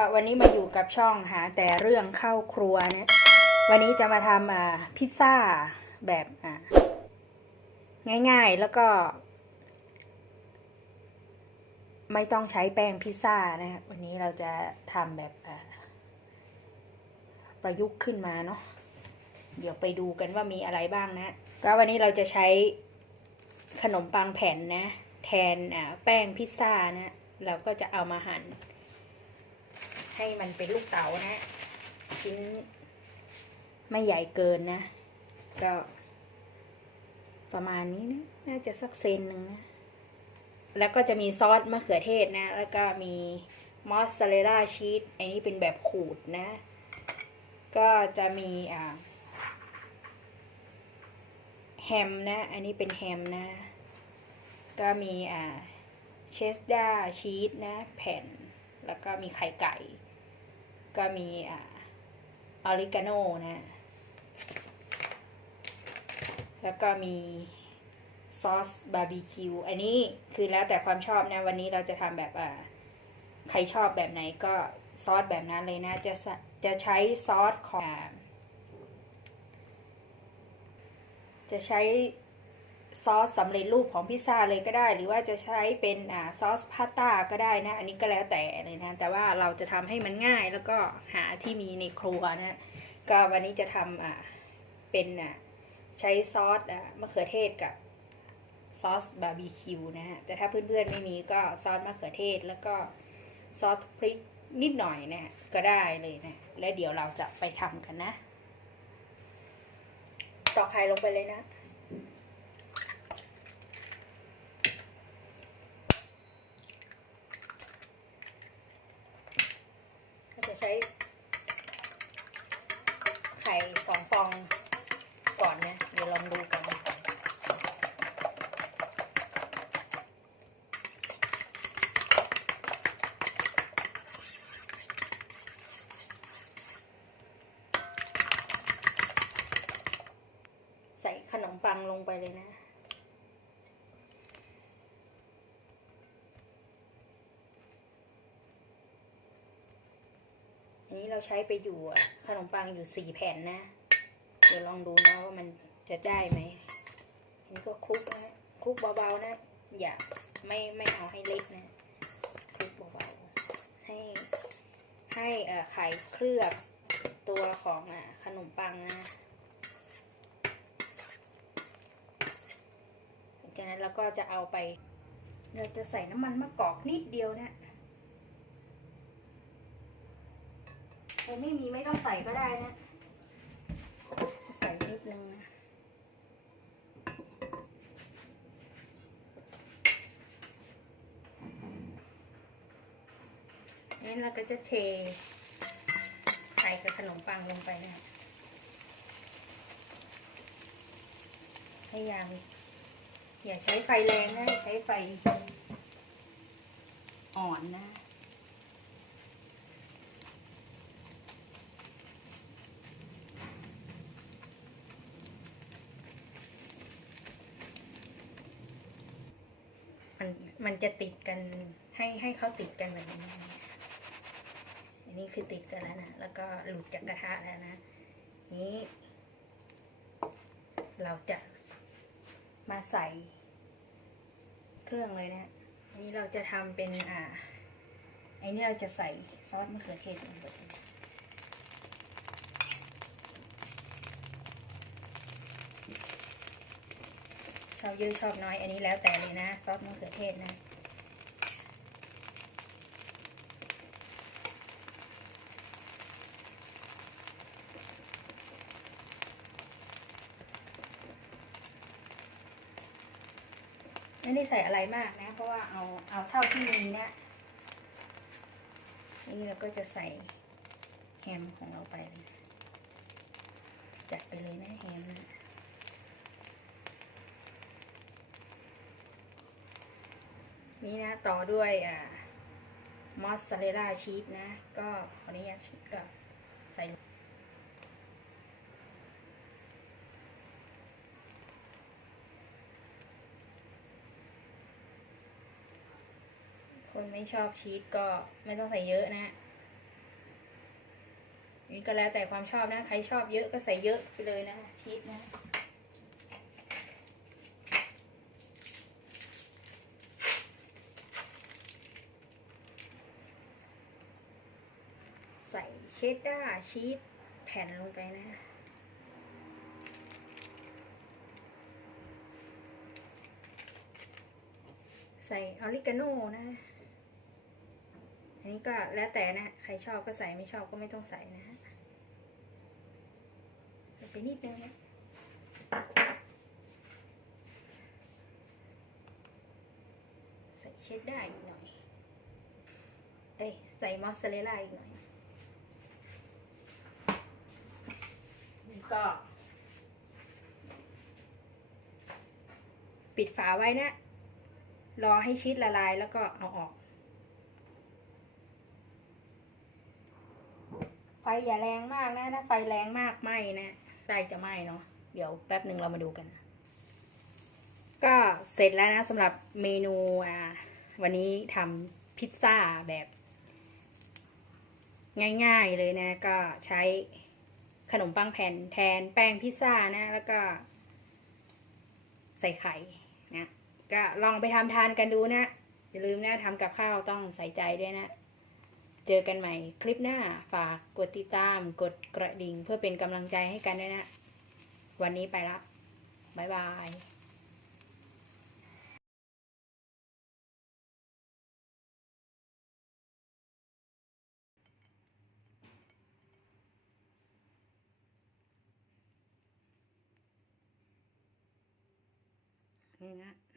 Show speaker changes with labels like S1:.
S1: ก็วันนี้มาอยู่กับช่องหาแต่เรื่องเข้าครัวนะวันนี้จะมาทำพิซซ่าแบบง่ายๆแล้วก็ ไม่ต้องใช้แป้งพิซซ่านะวันนี้เราจะทำแบบประยุกต์ขึ้นมาเนาะเดี๋ยวไปดูกันว่ามีอะไรบ้างนะ ก็วันนี้เราจะใช้ขนมปังแผ่นนะ แทนแป้งพิซซ่านะ เราก็จะเอามาหั่น ให้มันเป็นลูกเต๋านะ ชิ้นไม่ใหญ่เกินนะ ก็ ประมาณนี้นะ น่าจะสักเซนหนึ่งนะ แล้วก็จะมีซอสมะเขือเทศนะ แล้วก็มีมอสซาเรลล่าชีสอันนี้เป็นแบบขูดนะ ก็จะมีอ่าแฮมนะ อันนี้เป็นแฮมนะ ก็มีอ่าเชสดาชีสนะ แผ่น แล้วก็มีไข่ไก่ ก็มีอ่าออริกาโนนะ แล้วก็มีซอสบาร์บีคิว อันนี้คือแล้วแต่ความชอบนะ วันนี้เราจะทำแบบอ่าใครชอบแบบไหนก็ซอสแบบนั้นเลยนะ จะจะใช้ซอสของจะใช้ ซอสสำเร็จรูปของพิซซ่าเลยก็ได้ หรือว่าจะใช้เป็นอ่าซอสพาสต้าก็ได้นะ อันนี้ก็แล้วแต่เลยนะ แต่ว่าเราจะทำให้มันง่ายแล้วก็หาที่มีในครัวนะ ก็วันนี้จะทำอ่าเป็นอ่าใช้ซอสอ่ามะเขือเทศกับซอสบาร์บีคิวนะฮะ แต่ถ้าเพื่อนๆไม่มีก็ซอสมะเขือเทศแล้วก็ซอสพริกนิดหน่อยนะก็ได้เลยนะ แล้วเดี๋ยวเราจะไปทำกันนะ ต่อกไข่ลงไปเลยนะ ก็จะใช้ไข่ส องฟองก่อนนะเดี๋ยวลองดูกันใส่ขนมปังลงไปเลยนะอันนี้เราใช้ไปอยู่ขนมปังอยู่สี่แผ่นนะ เดี๋ยวลองดูนะว่ามันจะได้ไหมอันนี้ก็คลุกนะคลุกเบาๆนะ อย่าไม่ไม่เอาให้เล็กนะคลุกเบาๆให้ให้เอ่อไข่เคลือบตัวของอะขนมปังนะจากนั้นเราก็จะเอาไป เราจะใส่น้ำมันมะกอกนิดเดียวนะไม่มีไม่ต้องใส่ก็ได้นะ ใส่นิดนึงนะ นี่ เราก็จะเทไข่กับขนมปังลงไปนะครับพยายามอย่าใช้ไฟแรงนะใช้ไฟอ่อนนะมันมันจะติดกันให้ให้เขาติดกันแบบนี้ อันนี้คือติดกันแล้วนะ แล้วก็หลุดจากกระทะแล้วนะ นี้ เราจะมาใส่เครื่องเลยนะ อันนี้เราจะทำเป็นอ่า อันนี้เราจะใส่ซอสมะเขือเทศลงไปชอบเยอะชอบน้อยอันนี้แล้วแต่เลยนะ ซอสมะเขือเทศนะ ไม่ได้ใส่อะไรมากนะ เพราะว่าเอาเอาเท่าที่มีนะนี่เราก็จะใส่แฮมของเราไป จัดไปเลยนะแฮมนะนี่นะต่อด้วยอ่ามอสซาเรลล่าชีสนะ ก็ขออนุญาตก็ใส่ คน ไม่ชอบชีสก็ไม่ต้องใส่เยอะนะนี่ก็แล้วแต่ความชอบนะ ใครชอบเยอะก็ใส่เยอะไปเลยนะชีสนะใส่เชดดาร์ชีสแผ่นลงไปนะใส่ออริกาโน่นะ อันนี้ก็แล้วแต่นะ ใครชอบก็ใส่ไม่ชอบก็ไม่ต้องใส่นะฮะไปนิดนึงนะใส่เชดดาร์อีกหน่อย เอ้ย ใส่มอสซาเรลล่าอีกหน่อยแล้วก็ปิดฝาไว้นะ รอให้ชีสละลายแล้วก็เอาออก ฟอย่าแรงมากนะ ถ้าไฟแรงมากไหมนะไส้จะไหมเนาะ เดี๋ยวแป๊บหนึ่งเรามาดูกัน ก็เสร็จแล้วนะสำหรับเมนูอ่าวันนี้ทำพิซซ่าแบบ ง่ายๆเลยนะ ก็ใช้ขนมปังแผ่นแทนแป้งพิซซ่านะ แล้วก็ ใส่ไข่นะ ก็ลองไปทำทานกันดูนะ อย่าลืมนะทำกับข้าวต้องใส่ใจด้วยนะ เจอกันใหม่คลิปหน้าฝากกดติดตามกดกระดิ่งเพื่อเป็นกำลังใจให้กันด้วยนะ วันนี้ไปละบ๊ายบายนี่นะ